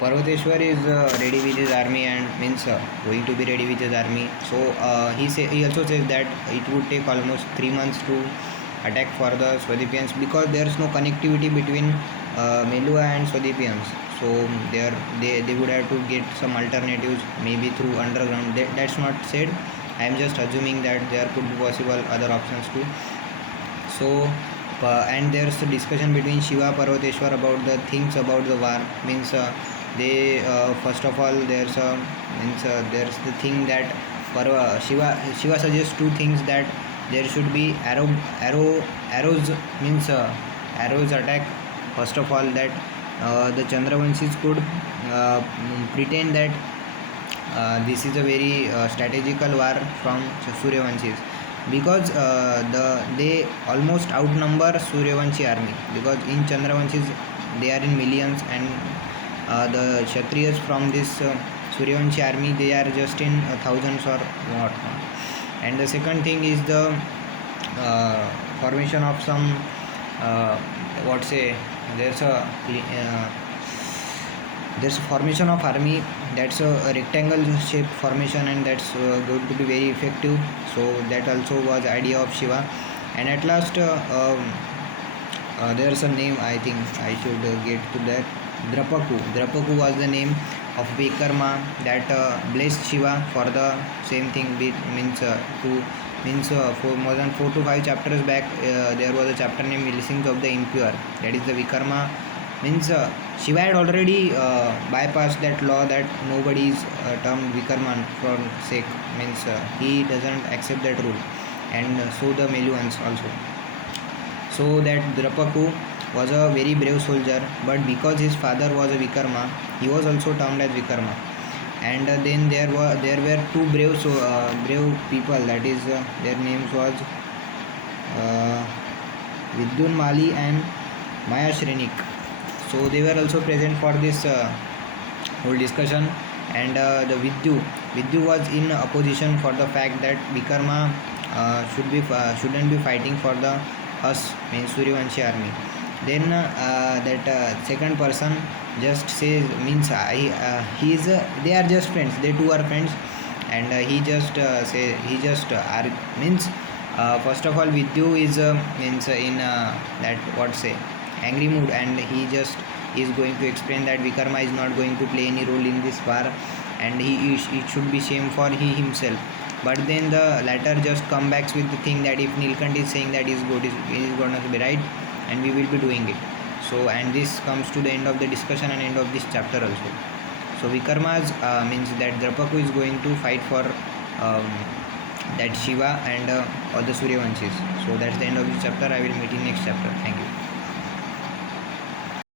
Parvateshwar is ready with his army and means going to be ready with his army. So he also says that it would take almost 3 months to attack for the Swadepians because there is no connectivity between Melua and Swadepians. So they would have to get some alternatives maybe through underground. That's not said. I am just assuming that there could be possible other options too. So and there's a discussion between Shiva Parvateshwar about the things about the war means they first of all there's the thing that Shiva suggests two things that there should be arrows means arrows attack. First of all that the Chandravanshis could pretend that this is a very strategical war from Suryavanshis because they almost outnumber Suryavanshi army because in Chandravanshis they are in millions and the Kshatriyas from this Suryavanshi army they are just in thousands or what. And the second thing is the formation of some what say there's a there's a formation of army that's a rectangle shape formation and that's going to be very effective. So that also was idea of Shiva. And at last there's a name, I think I should get to that. Drapaku was the name of Vikarma that blessed Shiva for the same thing. For more than 4 to 5 chapters back there was a chapter named Blessings of the Impure, that is the Vikarma. Shiva had already bypassed that law that nobody is termed Vikarman for sake, he doesn't accept that rule, and so the Meluans also. So that Drapaku was a very brave soldier, but because his father was a Vikarma, he was also termed as Vikarma. And then there were two brave people, that is their names was Vidyun Mali and Maya Shrenik. So they were also present for this whole discussion. And the Vidyu was in opposition for the fact that Vikarma shouldn't be fighting for the Suryavanshi army. Then that second person just says they are just friends, they two are friends, and first of all Vidyu is in that what say angry mood, and he just is going to explain that Vikarma is not going to play any role in this war and it should be shame for he himself. But then the latter just come back with the thing that if Nilkant is saying that he is going to be right and we will be doing it. So and this comes to the end of the discussion and end of this chapter also. So Vikarma's means that Drapaku is going to fight for that Shiva and all the Suryavanshis. So that's the end of this chapter. I will meet in next chapter. Thank you.